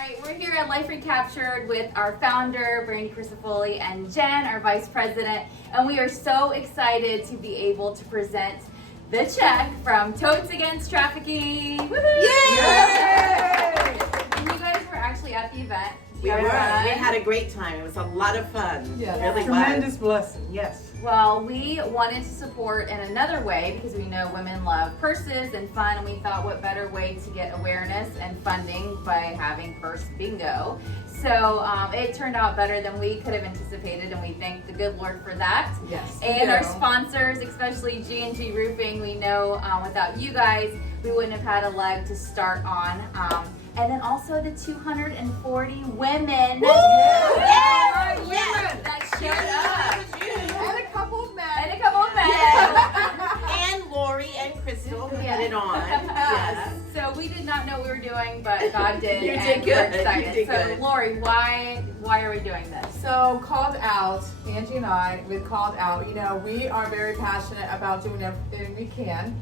right, we're here at Life Recaptured with our founder, Brandy Crisafulli, and Jen, our vice president, and we are so excited to be able to present the check from Totes against Trafficking. Woohoo! Yay! And you guys were actually at the event. We were. We had a great time. It was a lot of fun. Yes. Really Tremendous was. blessing. Yes. Well, we wanted to support in another way because we know women love purses and fun, and we thought what better way to get awareness and funding by having purse bingo. So it turned out better than we could have anticipated, and we thank the good Lord for that. Yes. And our sponsors, especially G&G Roofing, we know without you guys, we wouldn't have had a leg to start on. And then also the 240 women that showed up. And a couple of men. And a couple of men. And Lori and Crystal who Yeah. put it on. Yes. So we did not know what we were doing, but God did. You and did good. We're excited. You did so good. Lori, why are we doing this? So called out, Angie and I, with called out, we are very passionate about doing everything we can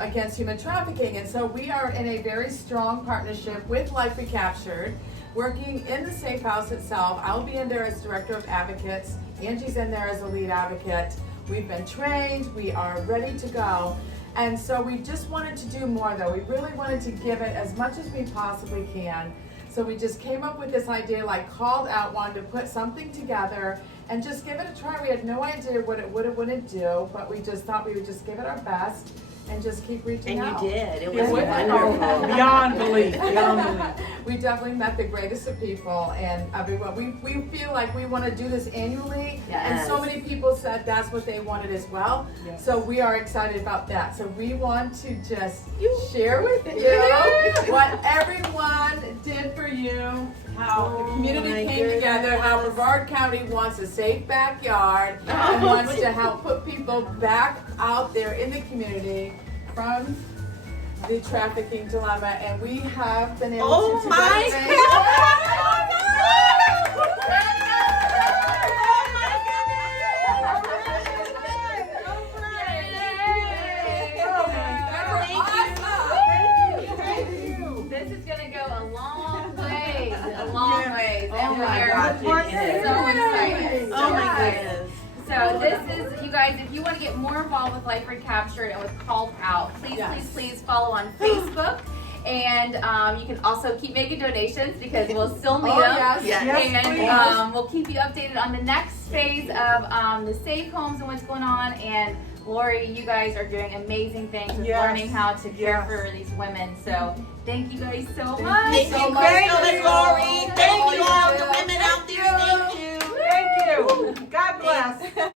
against human trafficking. And so we are in a very strong partnership with Life Recaptured, working in the safe house itself. I'll be in there as director of advocates. Angie's in there as a lead advocate. We've been trained, we are ready to go. And so we just wanted to do more though. We really wanted to give it as much as we possibly can. So we just came up with this idea, like called out, wanted to put something together and just give it a try. We had no idea what it would or wouldn't do, but we just thought we would just give it our best and just keep reaching And out. you did. It Yeah, was we- wonderful. Beyond belief, beyond belief. We definitely met the greatest of people and everyone. We feel like we want to do this annually, and so Yes. many people said that's what they wanted as well. Yes. So we are excited about that. So we want to just share with you what everyone did for you, how the community my came together, how goodness. Brevard County wants a safe backyard and wants to help put people back out there in the community from the trafficking dilemma, and we have been able Oh to my together- This is gonna go a long ways, and Oh my we're gosh, it is. so excited. Oh my excited. goodness. So this is, you guys, if you want to get more involved with Life Recaptured and with Called Out, please, Yes. please follow on Facebook. And you can also keep making donations because we'll still need Oh, them. yes. Yes. And we'll keep you updated on the next phase of the safe homes and what's going on. And Lori, you guys are doing amazing things with Yes. learning how to care Yes. for these women. So thank you guys so much. Thank so you, much. Crystal and Lori. Thank you all the Thank women out there. Thank you. Thank you. God bless.